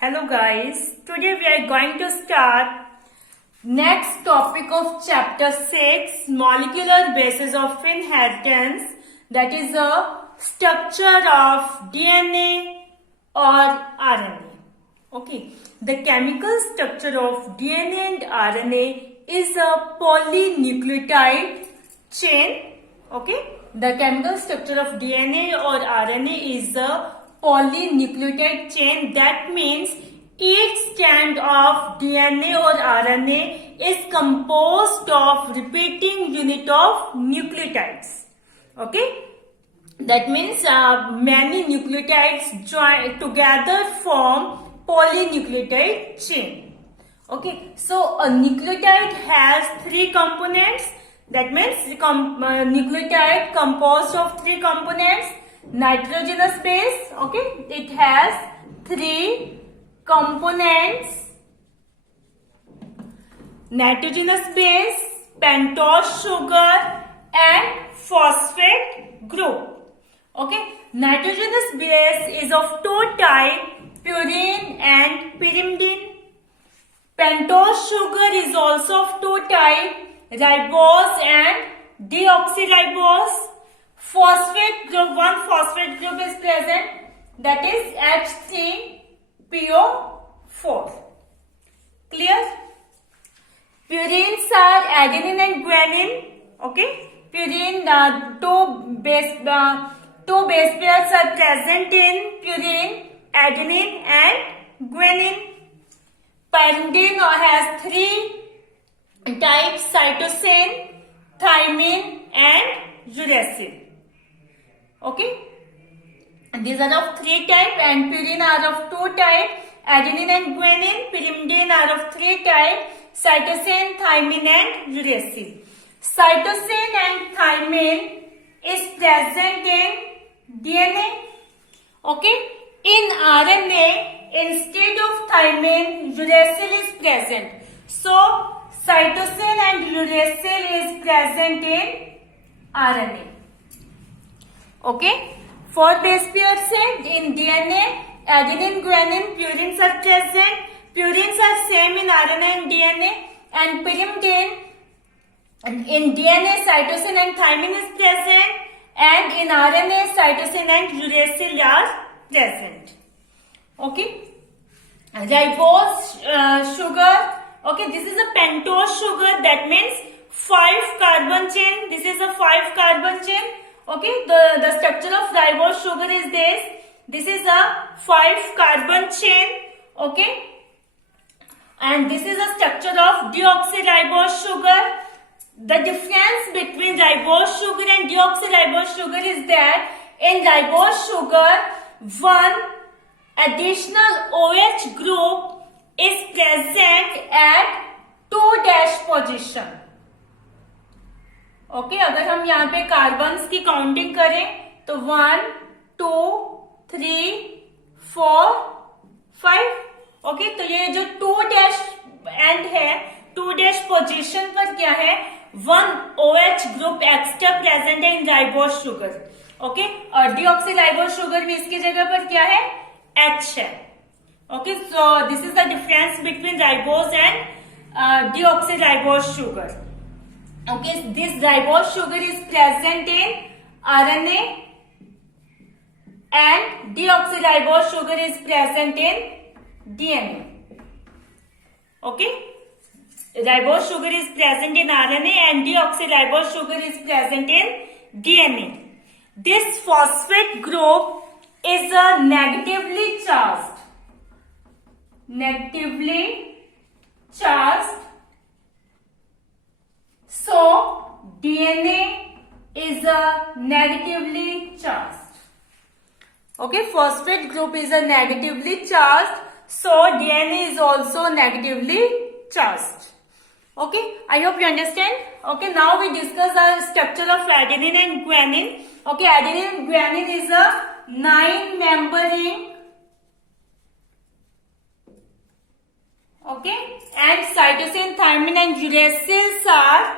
Hello guys, today we are going to start next topic of chapter 6, molecular basis of inheritance, that is a structure of DNA or RNA. Okay, the chemical structure of DNA and RNA is a polynucleotide chain. Okay, the chemical structure of DNA or RNA is a polynucleotide chain. That means each strand of DNA or RNA is composed of repeating unit of nucleotides. Okay, that means many nucleotides join together form polynucleotide chain. Okay, so a nucleotide has three components. That means nucleotide composed of three components. Nitrogenous base, okay, it has three components: nitrogenous base, pentose sugar and phosphate group. Okay, nitrogenous base is of two types, purine and pyrimidine. Pentose sugar is also of two types, ribose and deoxyribose. Phosphate group, one phosphate group is present, that is H3PO4. Clear? Purines are adenine and guanine. Okay, purine, two base pairs are present in purine, adenine and guanine. Pyrimidine has three types: cytosine, thymine and uracil. Okay, and these are of three types, and purine are of two types, adenine and guanine. Pyrimidine are of three types, cytosine, thymine and uracil. Cytosine and thymine is present in DNA. Okay, in RNA, instead of thymine, uracil is present. So cytosine and uracil is present in RNA. Okay, four base pairs in DNA, adenine, guanine, purines are present. Purines are same in RNA and DNA, and pyrimidine in DNA, cytosine and thymine is present, and in RNA, cytosine and uracil are present. Okay, ribose sugar. Okay, this is a pentose sugar. That means 5 carbon chain. This is a 5 carbon chain. Okay, the structure of ribose sugar is this. This is a 5 carbon chain. Okay, and this is a structure of deoxyribose sugar. The difference between ribose sugar and deoxyribose sugar is that in ribose sugar, one additional OH group is present at 2' position. Okay अगर हम यहाँ पे carbons की counting करें तो 1, 2, 3, 4, 5. Okay, तो ये जो 2' एंड है, 2' पोजीशन पर क्या है, 1 OH ग्रुप एक्स्ट्रा प्रेजेंट है इन राइबोस शुगर. ओके, और डीऑक्सीराइबोस शुगर में इसकी जगह पर क्या है, H है. Okay, so this is the difference between ribose and deoxyribose sugar. Okay, this ribose sugar is present in RNA and deoxyribose sugar is present in DNA. Okay, ribose sugar is present in RNA and deoxyribose sugar is present in DNA. This phosphate group is a negatively charged. So DNA is a negatively charged. Okay, phosphate group is a negatively charged. So DNA is also negatively charged. Okay, I hope you understand. Okay, now we discuss our structure of adenine and guanine. Okay, adenine and guanine is a 9-member ring. Okay, and cytosine, thymine and uracils are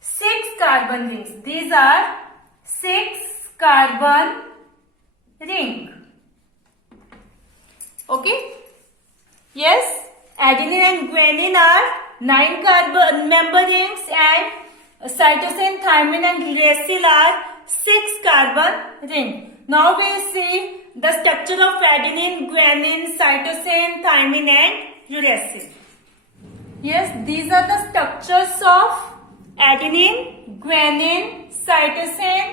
6 carbon rings. These are 6 carbon ring. Okay, Yes, adenine and guanine are 9 carbon member rings and cytosine, thymine and uracil are 6 carbon ring. Now we see the structure of adenine, guanine, cytosine, thymine and uracil. Yes, these are the structures of adenine, guanine, cytosine,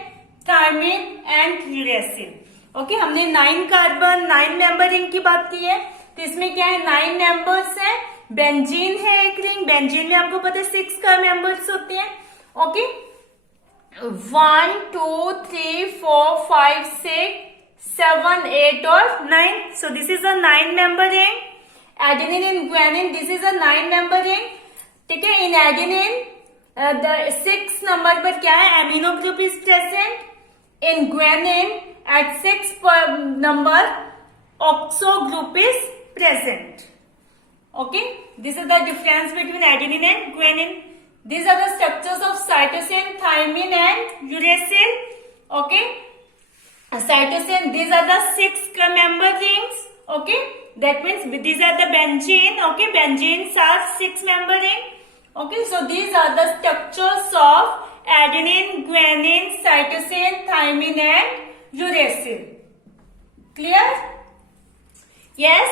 thymine and uracil. Okay, हमने 9 carbon 9 member ring की बात की है, तो इसमें क्या है 9 members है, बेंजीन है एक रिंग, बेंजीन में आपको पता है 6 का मेंबर्स होते हैं. ओके, 1 2 3 4 5 6 7 8 और 9. So this is a 9 member ring. Adenine in guanine, this is a 9 member ring. ठीक है, इन एडेनिन द 6 नंबर पर क्या है, amino group is present. In guanine at 6 number oxo group is present. Okay, this is the difference between adenine and guanine. These are the structures of cytosine, thymine and uracil. Okay, cytosine, these are the 6 member rings. Okay, that means these are the benzene. Okay, benzenes are 6 member ring. Okay, so these are the structures of adenine, guanine, cytosine, thymine and uracil. Clear? Yes,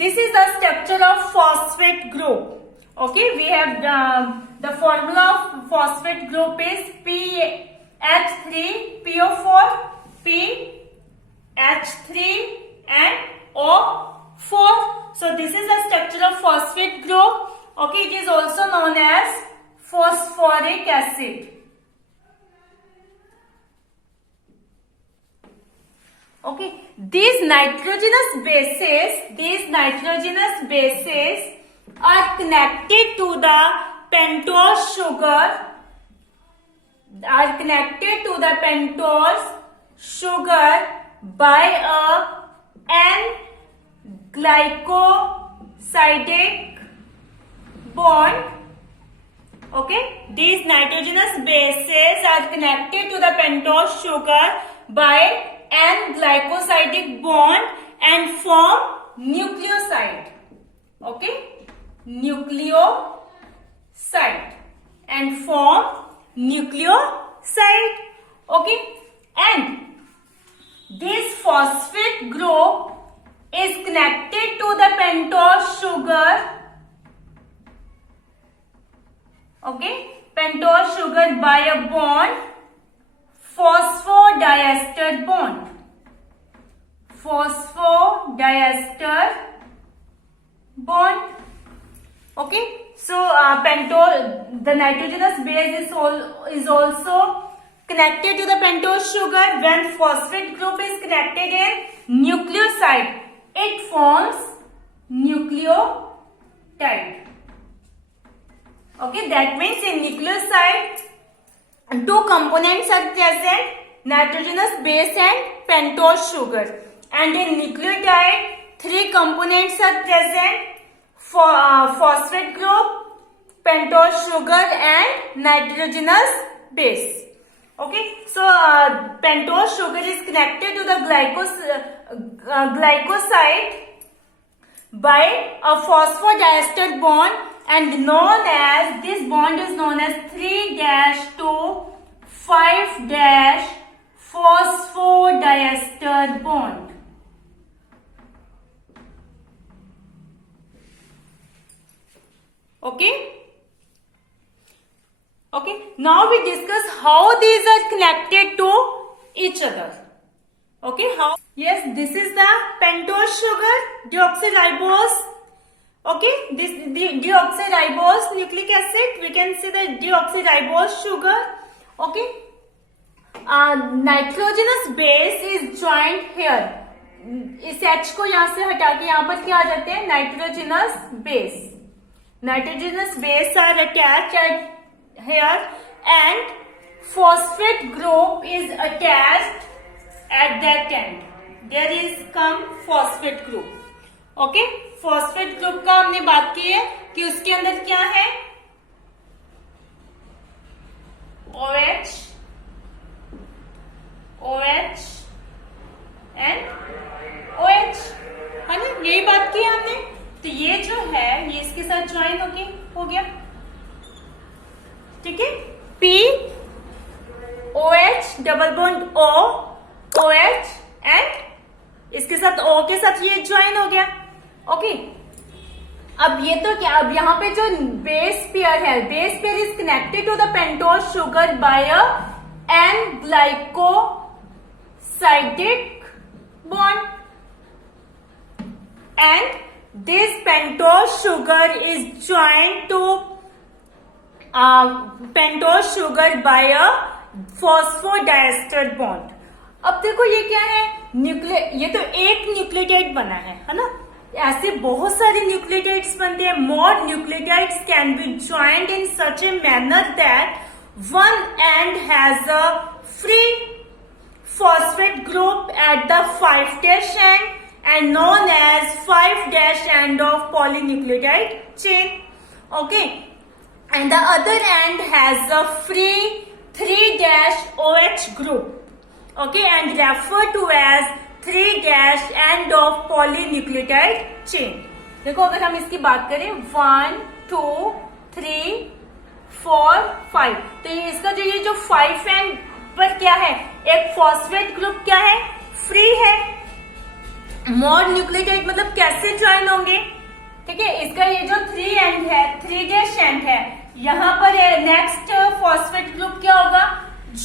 this is the structure of phosphate group. Okay, we have the formula of phosphate group is PH3 PO4 PH3 and O4. So this is the structure of phosphate group. Okay, it is also known as phosphoric acid. Okay, these nitrogenous bases are connected to the pentose sugar by a N-glycosidic bond. Okay, these nitrogenous bases are connected to the pentose sugar by N-glycosidic bond and form nucleoside. Okay, nucleoside and form nucleoside. Okay, and this phosphate group is connected to the pentose sugar. Okay, pentose sugar by a bond, phosphodiester bond. Okay, so the nitrogenous base is also connected to the pentose sugar. When phosphate group is connected in nucleoside, it forms nucleotide. Okay, that means in nucleoside 2 components are present, nitrogenous base and pentose sugar, and in nucleotide 3 components are present, phosphate group, pentose sugar and nitrogenous base. Okay, so pentose sugar is connected to the glycoside by a phosphodiester bond, and this bond is known as 3-5-phosphodiester bond. Okay, now we discuss how these are connected to each other. Okay, how? Yes, this is the pentose sugar, deoxyribose. Okay, this deoxyribose nucleic acid, we can see the deoxyribose sugar. Okay, nitrogenous base is joined here. इस H को यहाँ से हटा के यहाँ पर क्या आ जाते हैं, nitrogenous base. Nitrogenous base are attached at here and phosphate group is attached at that end. There is come phosphate group. Okay, phosphate group का हमने बात की है कि उसके अंदर क्या है, OH एंड OH, है ना, यही बात की है हमने. तो तो ये जो है ये इसके साथ ज्वाइन हो गया, ठीक है। P OH double bond O OH and इसके साथ O के साथ ये ज्वाइन हो गया, ओके। अब ये तो क्या, अब यहाँ पे जो बेस पेयर है, base pair is connected to the pentose sugar by a N glycosidic bond and this pentose sugar is joined to pentose sugar by a phosphodiester bond. अब देखो ये क्या है, ये तो एक न्यूक्लियोटाइड बना है ना, ऐसे बहुत सारे न्यूक्लियोटाइड्स बनते हैं। More nucleotides can be joined in such a manner that one end has a free phosphate group at the 5' end and known as 5' end of polynucleotide chain, okay, and the other end has a free 3' group, okay, and referred to as 3' end of polynucleotide chain। देखो अगर हम इसकी बात करें 1 2 3 4 5, तो ये इसका जो 5 एंड पर क्या है, एक फॉस्फेट ग्रुप क्या है, फ्री है। मोर न्यूक्लियोटाइड मतलब कैसे ज्वाइन होंगे, ठीक है। इसका ये जो 3 एंड है, 3' एंड है, यहां पर नेक्स्ट फॉस्फेट ग्रुप क्या होगा,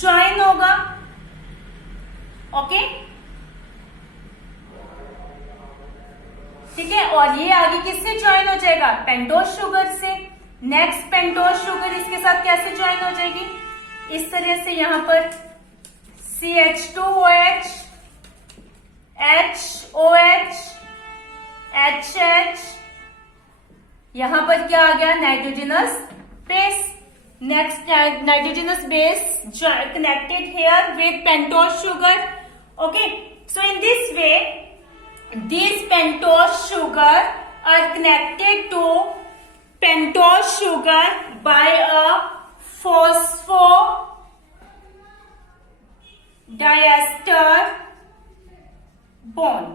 ज्वाइन होगा, ओके, ठीक है। और ये आगे किससे ज्वाइन हो जाएगा, पेंटोज शुगर से। नेक्स्ट पेंटोज शुगर इसके साथ कैसे ज्वाइन हो जाएगी, इस तरह से यहां पर CH2OH HOH HH, यहां पर क्या आ गया, nitrogenous base. Next nitrogenous base connected here with pentose sugar, okay. So in this way these pentose sugar are connected to pentose sugar by a phosphodiester bond,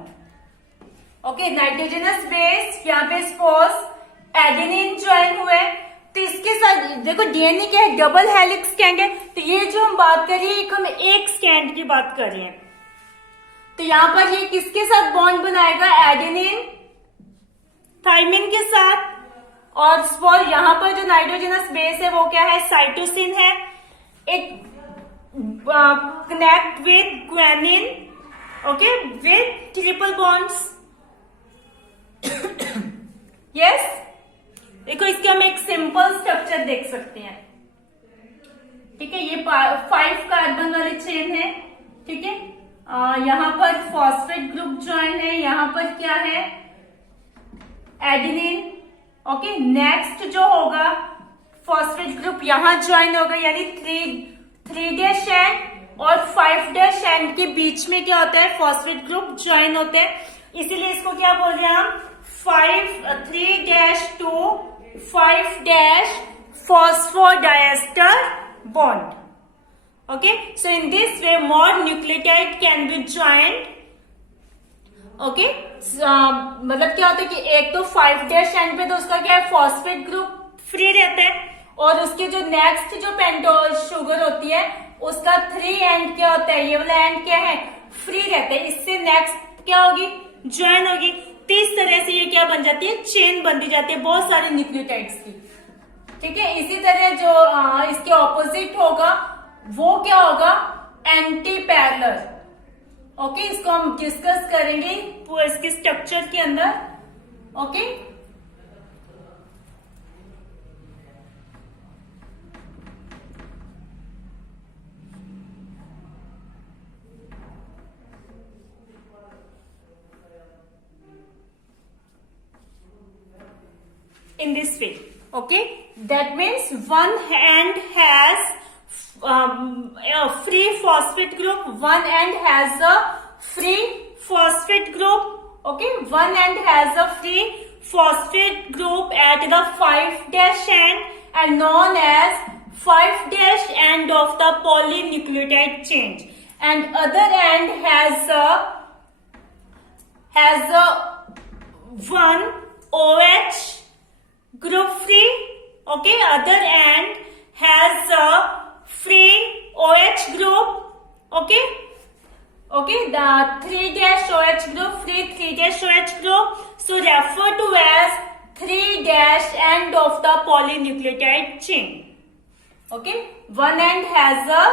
okay. Nitrogenous base यहाँ पे स्पोस adenine join हुए, तो इसके साथ देखो DNA क्या है, double helix strand है। तो ये जो हम बात कर रहे हैं, हम एक स्ट्रैंड की बात कर रहे हैं, तो यहां पर ये किसके साथ बॉन्ड बनाएगा, एडेनिन थाइमिन के साथ। और यहां पर जो नाइट्रोजनस बेस है वो क्या है, साइटोसिन है। एक connect with guanine, okay, with triple bonds, yes. देखो इसके हम एक सिंपल स्ट्रक्चर देख सकते हैं, ठीक है। ये 5 कार्बन वाली चेन है, ठीक है। यहां पर फॉस्फेट ग्रुप ज्वाइन है, यहां पर क्या है, एडेनिन, ओके। नेक्स्ट जो होगा फॉस्फेट ग्रुप यहां ज्वाइन होगा, यानी 3' एंड और 5' एंड के बीच में क्या होता है, फॉस्फेट ग्रुप ज्वाइन होते हैं। इसीलिए इसको क्या बोल रहे हैं हम, 3' to 5' phosphodiester bond, okay, so in this way more nucleotide can be joined, okay। मतलब क्या होता है कि एक तो 5' एंड पे तो उसका क्या है, फॉस्फेट ग्रुप फ्री रहता है, और उसके जो नेक्स्ट जो पेंटोज शुगर होती है उसका 3 एंड क्या होता है, ये वाला एंड क्या है, फ्री रहता है। इससे नेक्स्ट क्या होगी, ज्वाइन होगी। तो इस तरह से ये क्या बन जाती है, चेन बनती जाती है बहुत सारे न्यूक्लियोटाइड्स की, ठीक है। इसी तरह जो इसके ऑपोजिट होगा वो क्या होगा, एंटी पैरेलल, ओके। इसको हम डिस्कस करेंगे इसके स्ट्रक्चर के अंदर, okay. In this way, okay, that means one end has a free phosphate group, one end has a free phosphate group, okay, one end has a free phosphate group at the 5' end and known as 5' end of the polynucleotide chain, and other end has a one OH group free. Okay, other end has a free OH group. Okay. Okay, the 3-OH group, free 3-OH group. So refer to as 3- end of the polynucleotide chain. Okay, one end has a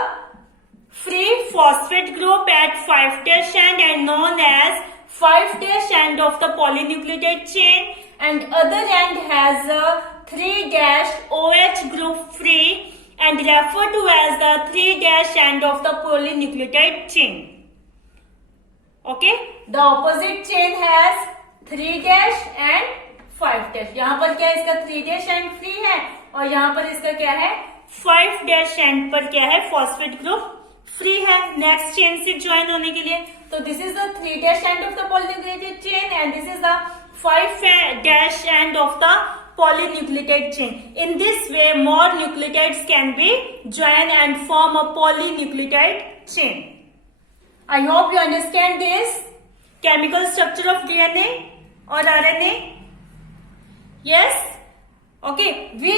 free phosphate group at 5- end and known as 5- end of the polynucleotide chain, and other end has a 3-OH group free and refer to as the 3- end of the polynucleotide chain. Okay, the opposite chain has 3- and 5-. यहाँ पर क्या है, इसका 3- and free है और यहाँ पर इसका क्या है 5- एंड पर क्या है फॉस्फेट ग्रुप फ्री है नेक्स्ट चेन से ज्वाइन होने के लिए. तो this is the 3- end of the polynucleotide chain and this is the 5- end of the polynucleotide chain. In this way, more nucleotides can be joined and form a polynucleotide chain. I hope you understand this chemical structure of DNA or RNA. Yes. Okay. We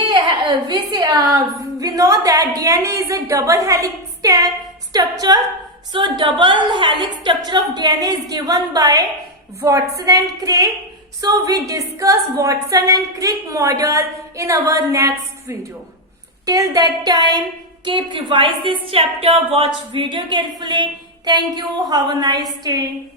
know that DNA is a double helix structure. So double helix structure of DNA is given by Watson and Crick. So we discuss Watson and Crick model in our next video. Till that time, keep revise this chapter, watch video carefully. Thank you. Have a nice day.